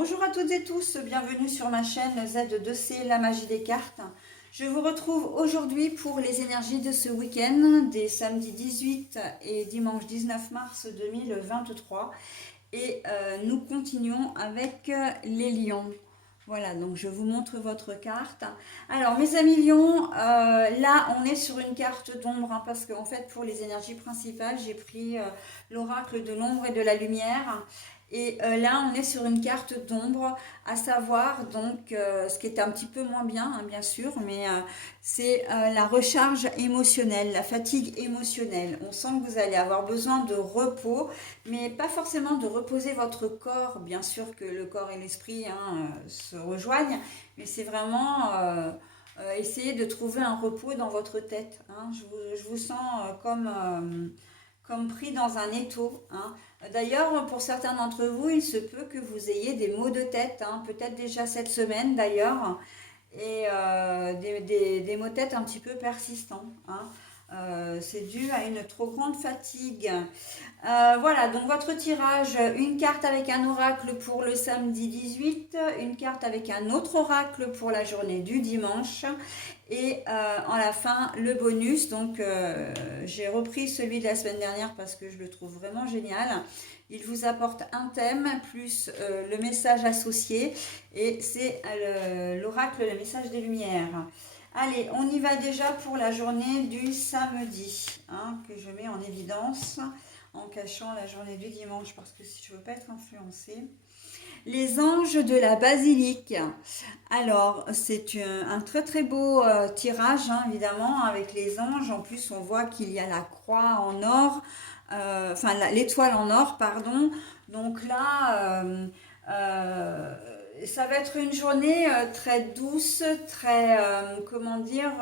Bonjour à toutes et tous, bienvenue sur ma chaîne Z2C, la magie des cartes. Je vous retrouve aujourd'hui pour les énergies de ce week-end, des samedis 18 et dimanche 19 mars 2023. Et nous continuons avec les lions. Voilà, donc je vous montre votre carte. Alors mes amis lions, là on est sur une carte d'ombre, hein, parce qu'en fait pour les énergies principales, j'ai pris l'oracle de l'ombre et de la lumière. Et là, on est sur une carte d'ombre, à savoir donc ce qui est un petit peu moins bien, hein, bien sûr, mais c'est la recharge émotionnelle, la fatigue émotionnelle. On sent que vous allez avoir besoin de repos, mais pas forcément de reposer votre corps. Bien sûr que le corps et l'esprit se rejoignent, mais c'est vraiment essayer de trouver un repos dans votre tête. Hein. Je vous sens comme pris dans un étau. Hein. D'ailleurs, pour certains d'entre vous, il se peut que vous ayez des maux de tête, hein, peut-être déjà cette semaine d'ailleurs, et des maux de tête un petit peu persistants. Hein. C'est dû à une trop grande fatigue. Voilà, donc votre tirage, une carte avec un oracle pour le samedi 18, une carte avec un autre oracle pour la journée du dimanche, et en la fin, le bonus. Donc, j'ai repris celui de la semaine dernière parce que je le trouve vraiment génial. Il vous apporte un thème plus le message associé, et c'est l'oracle, le message des lumières. Allez, on y va déjà pour la journée du samedi, hein, que je mets en évidence en cachant la journée du dimanche parce que si je ne veux pas être influencée. Les anges de la basilique. Alors, c'est un très très beau tirage, hein, évidemment, avec les anges. En plus, on voit qu'il y a la croix en or, enfin l'étoile en or, pardon. Donc là, ça va être une journée très douce, très, comment dire,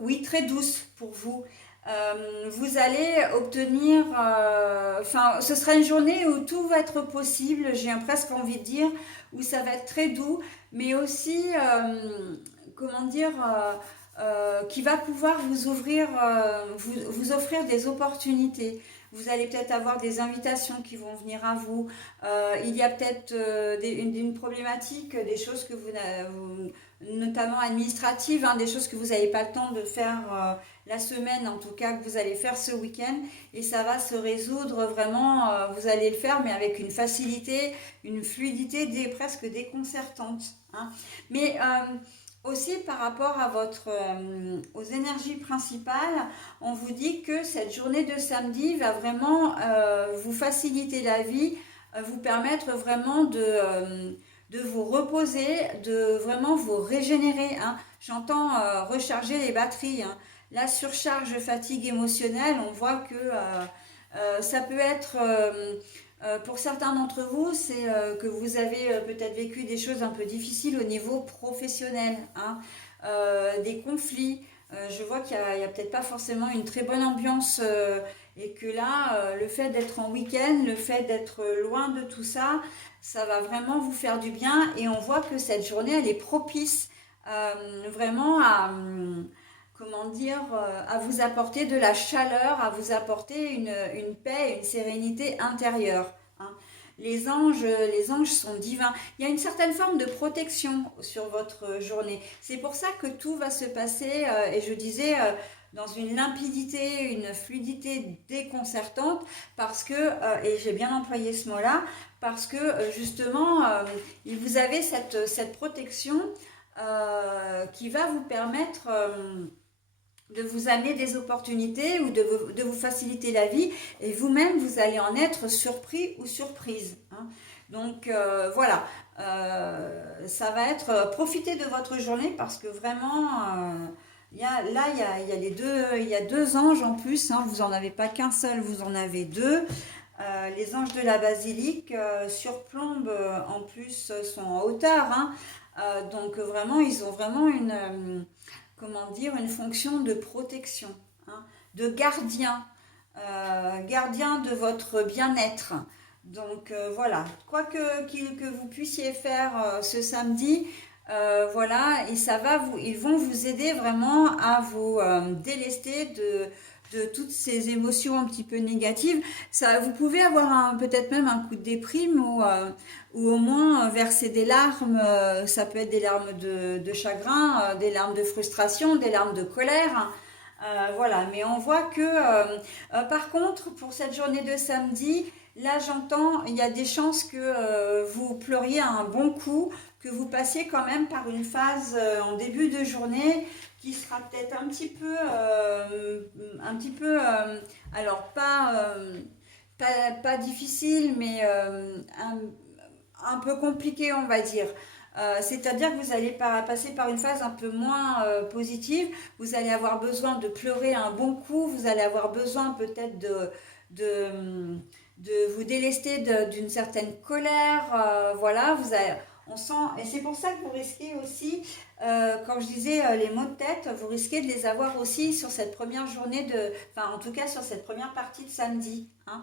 oui, très douce pour vous. Vous allez obtenir, enfin, ce sera une journée où tout va être possible, j'ai presque envie de dire, où ça va être très doux, mais aussi, comment dire, qui va pouvoir vous ouvrir, vous offrir des opportunités. Vous allez peut-être avoir des invitations qui vont venir à vous. Il y a peut-être une problématique, des choses que vous notamment administratives, hein, des choses que vous n'avez pas le temps de faire la semaine, en tout cas que vous allez faire ce week-end, et ça va se résoudre vraiment. Vous allez le faire, mais avec une facilité, une fluidité presque déconcertante. Hein. Mais aussi par rapport à aux énergies principales, on vous dit que cette journée de samedi va vraiment vous faciliter la vie, vous permettre vraiment de vous reposer, de vraiment vous régénérer. Hein. J'entends recharger les batteries. Hein. La surcharge fatigue émotionnelle, on voit que ça peut être, pour certains d'entre vous, c'est que vous avez peut-être vécu des choses un peu difficiles au niveau professionnel, hein, des conflits. Je vois qu'il n'y a peut-être pas forcément une très bonne ambiance, et que là, le fait d'être en week-end, le fait d'être loin de tout ça, ça va vraiment vous faire du bien, et on voit que cette journée, elle est propice vraiment comment dire, à vous apporter de la chaleur, à vous apporter une paix, une sérénité intérieure. Hein. Les anges sont divins. Il y a une certaine forme de protection sur votre journée. C'est pour ça que tout va se passer, et je disais, dans une limpidité, une fluidité déconcertante, parce que, et j'ai bien employé ce mot-là, parce que justement, vous avez cette protection qui va vous permettre de vous amener des opportunités ou de vous faciliter la vie, et vous-même vous allez en être surpris ou surprise. Hein. Donc voilà, ça va être profiter de votre journée, parce que vraiment il y a il y a deux anges en plus, hein, vous en avez pas qu'un seul, vous en avez deux. Les anges de la basilique surplombent, en plus sont en hauteur, hein. Donc vraiment ils ont vraiment comment dire, une fonction de protection, hein, de gardien, gardien de votre bien-être. Donc voilà, quoi que vous puissiez faire ce samedi, voilà, et ils vont vous aider vraiment à vous délester de toutes ces émotions un petit peu négatives. Ça, vous pouvez avoir peut-être même un coup de déprime ou au moins verser des larmes. Ça peut être des larmes de chagrin, des larmes de frustration, des larmes de colère. Voilà, mais on voit que par contre, pour cette journée de samedi, là j'entends, il y a des chances que vous pleuriez un bon coup, que vous passiez quand même par une phase en début de journée qui sera peut-être un petit peu, alors pas difficile, mais un peu compliqué, on va dire. C'est-à-dire que vous allez passer par une phase un peu moins positive, vous allez avoir besoin de pleurer un bon coup, vous allez avoir besoin peut-être de, de vous délester d'une certaine colère, voilà, on sent, et c'est pour ça que vous risquez aussi, quand je disais les maux de tête, vous risquez de les avoir aussi sur cette première journée enfin en tout cas sur cette première partie de samedi, hein.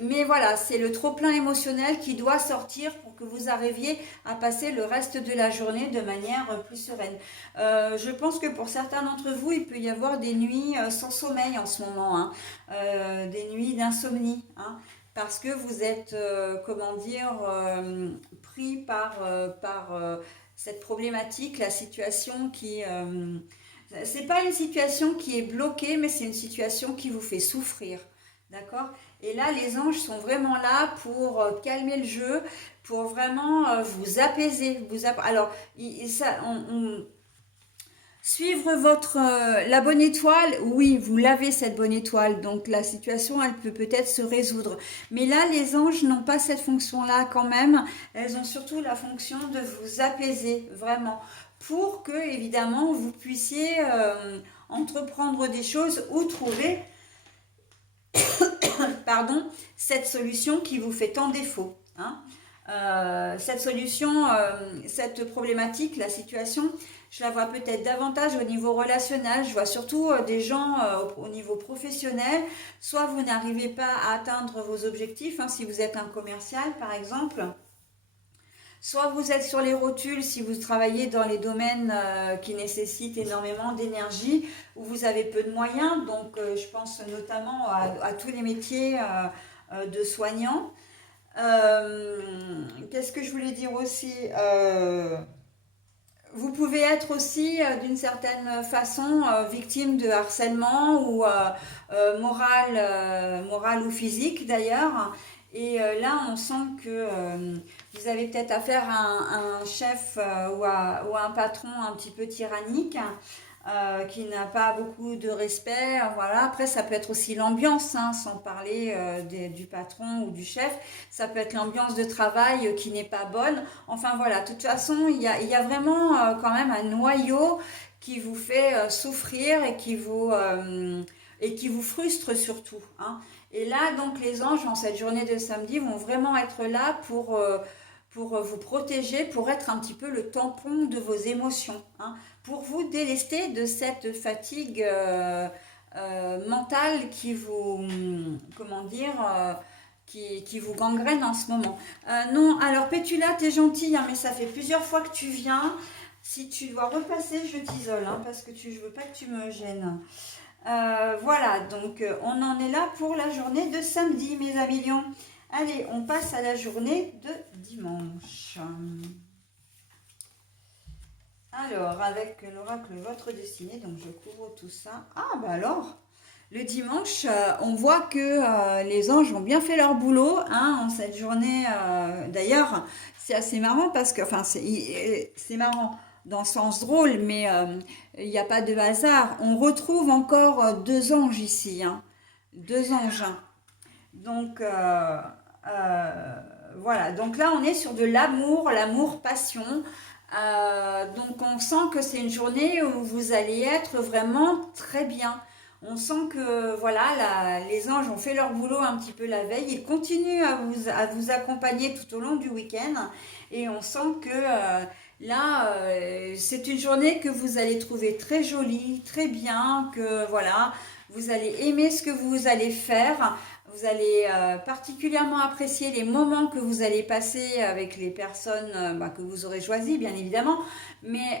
Mais voilà, c'est le trop-plein émotionnel qui doit sortir pour que vous arriviez à passer le reste de la journée de manière plus sereine. Je pense que pour certains d'entre vous, il peut y avoir des nuits sans sommeil en ce moment, hein. Des nuits d'insomnie, hein, parce que vous êtes, comment dire, pris par cette problématique, la situation qui... c'est pas une situation qui est bloquée, mais c'est une situation qui vous fait souffrir. D'accord? Et là, les anges sont vraiment là pour calmer le jeu, pour vraiment vous apaiser. Alors, suivre la bonne étoile, oui, vous l'avez cette bonne étoile, donc la situation, elle peut peut-être se résoudre. Mais là, les anges n'ont pas cette fonction-là quand même. Elles ont surtout la fonction de vous apaiser, vraiment, pour que, évidemment, vous puissiez entreprendre des choses ou trouver, pardon, cette solution qui vous fait tant défaut, hein. Cette solution, cette problématique, la situation, je la vois peut-être davantage au niveau relationnel. Je vois surtout des gens au niveau professionnel. Soit vous n'arrivez pas à atteindre vos objectifs, hein, si vous êtes un commercial par exemple. Soit vous êtes sur les rotules si vous travaillez dans les domaines qui nécessitent énormément d'énergie, où vous avez peu de moyens. Donc je pense notamment à tous les métiers de soignants. Qu'est-ce que je voulais dire aussi, vous pouvez être aussi d'une certaine façon victime de harcèlement ou moral ou physique d'ailleurs. Et là, on sent que vous avez peut-être affaire à un chef ou à un patron un petit peu tyrannique, qui n'a pas beaucoup de respect. Voilà. Après, ça peut être aussi l'ambiance, hein, sans parler du patron ou du chef. Ça peut être l'ambiance de travail qui n'est pas bonne. Enfin voilà, de toute façon, il y a vraiment quand même un noyau qui vous fait souffrir et qui vous frustre surtout, hein. Et là, donc, les anges, en cette journée de samedi, vont vraiment être là pour vous protéger, pour être un petit peu le tampon de vos émotions, hein, pour vous délester de cette fatigue mentale qui vous, comment dire, qui vous gangrène en ce moment. Non, alors Pétula, t'es gentille, hein, mais ça fait plusieurs fois que tu viens. Si tu dois repasser, je t'isole, hein, parce que je veux pas que tu me gênes. Voilà, donc on en est là pour la journée de samedi, mes amis lions. Allez, on passe à la journée de dimanche. Alors, avec l'oracle Votre Destinée, donc je couvre tout ça. Ah, bah alors, le dimanche, on voit que les anges ont bien fait leur boulot, hein, en cette journée. D'ailleurs, c'est assez marrant parce que, enfin, c'est marrant dans le sens drôle, mais il n'y a pas de hasard. On retrouve encore deux anges ici, hein, deux anges. Donc, voilà. Donc là, on est sur de l'amour-passion. Donc, on sent que c'est une journée où vous allez être vraiment très bien. On sent que voilà, les anges ont fait leur boulot un petit peu la veille. Ils continuent à vous accompagner tout au long du week-end. Et on sent que là, c'est une journée que vous allez trouver très jolie, très bien, que voilà, vous allez aimer ce que vous allez faire. Vous allez particulièrement apprécier les moments que vous allez passer avec les personnes que vous aurez choisies, bien évidemment. Mais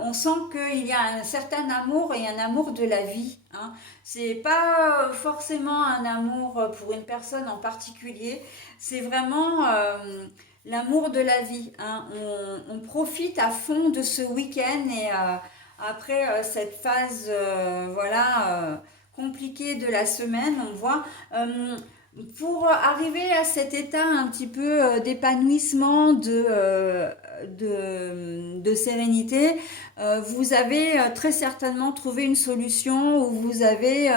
on sent qu'il y a un certain amour et un amour de la vie. Hein. C'est pas forcément un amour pour une personne en particulier. C'est vraiment l'amour de la vie. Hein. On profite à fond de ce week-end et après cette phase, compliquée de la semaine, on voit. Pour arriver à cet état un petit peu d'épanouissement, de sérénité, vous avez très certainement trouvé une solution où vous avez,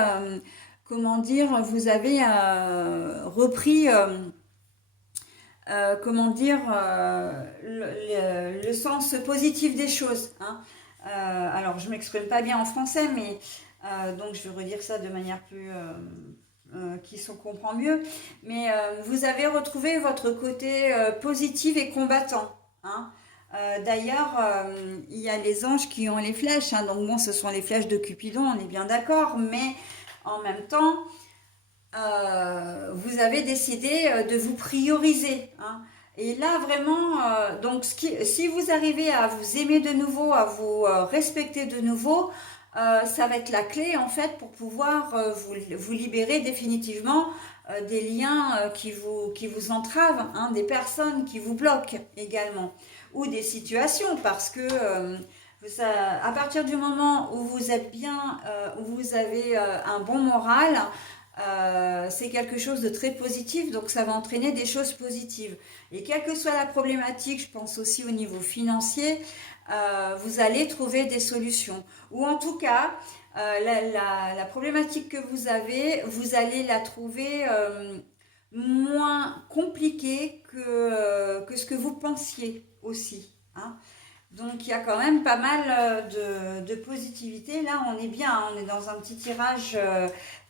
vous avez repris, le sens positif des choses. Hein. Alors, je m'exprime pas bien en français, mais donc je vais redire ça de manière plus qui se comprend mieux. Mais vous avez retrouvé votre côté positif et combattant. Hein. D'ailleurs, il y a les anges qui ont les flèches. Hein, donc bon, ce sont les flèches de Cupidon, on est bien d'accord. Mais en même temps, vous avez décidé de vous prioriser. Hein. Et là, vraiment, si vous arrivez à vous aimer de nouveau, à vous respecter de nouveau, ça va être la clé en fait pour pouvoir vous libérer définitivement des liens qui vous entravent, hein, des personnes qui vous bloquent également, ou des situations, parce que à partir du moment où vous êtes bien, où vous avez un bon moral, c'est quelque chose de très positif, donc ça va entraîner des choses positives. Et quelle que soit la problématique, je pense aussi au niveau financier, vous allez trouver des solutions. Ou en tout cas, la problématique que vous allez la trouver moins compliquée que ce que vous pensiez aussi. Hein. Donc il y a quand même pas mal de positivité. Là, on est bien, hein, on est dans un petit tirage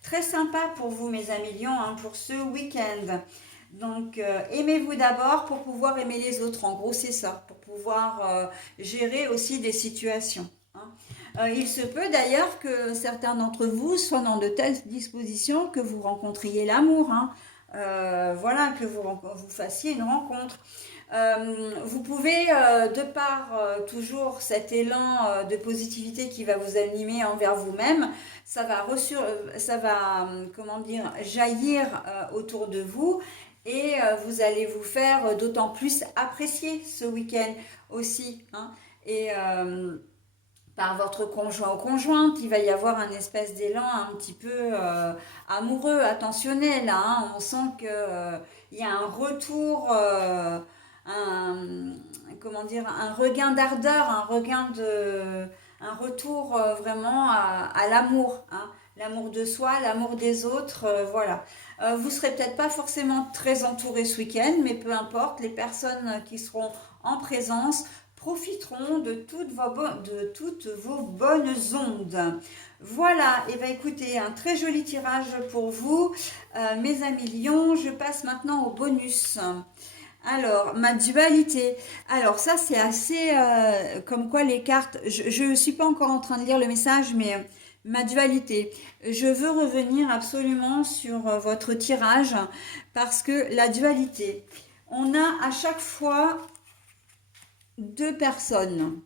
très sympa pour vous, mes amis lions, hein, pour ce week-end. Donc, aimez-vous d'abord pour pouvoir aimer les autres. En gros, c'est ça, pour pouvoir gérer aussi des situations. Hein. Il se peut d'ailleurs que certains d'entre vous soient dans de telles dispositions que vous rencontriez l'amour. Hein. Voilà, que vous fassiez une rencontre. Vous pouvez, de par toujours cet élan de positivité qui va vous animer envers vous-même, ça va jaillir autour de vous et vous allez vous faire d'autant plus apprécier ce week-end aussi. Hein. Et par votre conjoint ou conjointe, il va y avoir un espèce d'élan un petit peu amoureux, attentionnel. Hein. On sent qu'il y a un retour... un regain d'ardeur, un retour vraiment à l'amour, hein, l'amour de soi, l'amour des autres, voilà. Vous serez peut-être pas forcément très entouré ce week-end, mais peu importe, les personnes qui seront en présence profiteront de toutes vos bonnes ondes. Voilà, et bien écoutez, un très joli tirage pour vous, mes amis lions. Je passe maintenant au bonus. Alors, ma dualité. Alors, ça, c'est assez comme quoi les cartes. Je ne suis pas encore en train de lire le message, mais ma dualité. Je veux revenir absolument sur votre tirage parce que la dualité, on a à chaque fois deux personnes.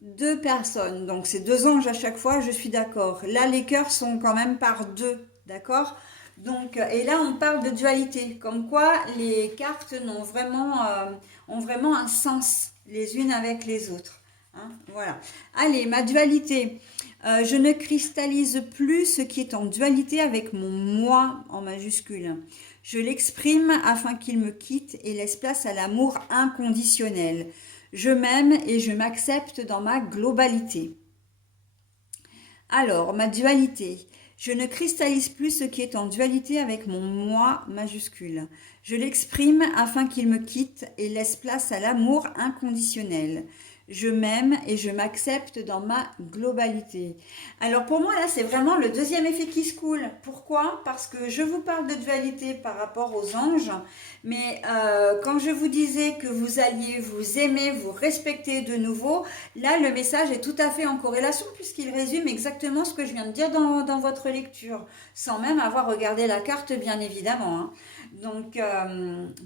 Deux personnes. Donc, c'est deux anges à chaque fois, je suis d'accord. Là, les cœurs sont quand même par deux, d'accord ? Donc, et là, on parle de dualité, comme quoi les cartes ont vraiment un sens les unes avec les autres. Hein, voilà. Allez, ma dualité. Je ne cristallise plus ce qui est en dualité avec mon moi en majuscule. Je l'exprime afin qu'il me quitte et laisse place à l'amour inconditionnel. Je m'aime et je m'accepte dans ma globalité. Alors, ma dualité. Je ne cristallise plus ce qui est en dualité avec mon moi majuscule. Je l'exprime afin qu'il me quitte et laisse place à l'amour inconditionnel. je m'aime et je m'accepte dans ma globalité. Alors pour moi là c'est vraiment le deuxième effet qui se coule. Pourquoi? Parce que je vous parle de dualité par rapport aux anges, mais quand je vous disais que vous alliez vous aimer, vous respecter de nouveau, là le message est tout à fait en corrélation puisqu'il résume exactement ce que je viens de dire dans votre lecture, sans même avoir regardé la carte bien évidemment, hein. Donc,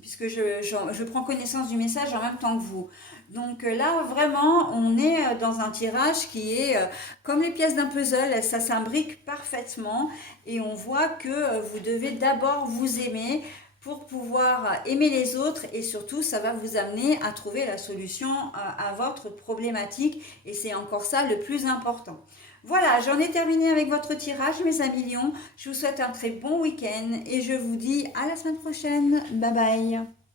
puisque je prends connaissance du message en même temps que vous. Donc là, vraiment, on est dans un tirage qui est comme les pièces d'un puzzle, ça s'imbrique parfaitement et on voit que vous devez d'abord vous aimer pour pouvoir aimer les autres et surtout, ça va vous amener à trouver la solution à votre problématique et c'est encore ça le plus important. Voilà, j'en ai terminé avec votre tirage, mes amis lions. Je vous souhaite un très bon week-end et je vous dis à la semaine prochaine. Bye bye.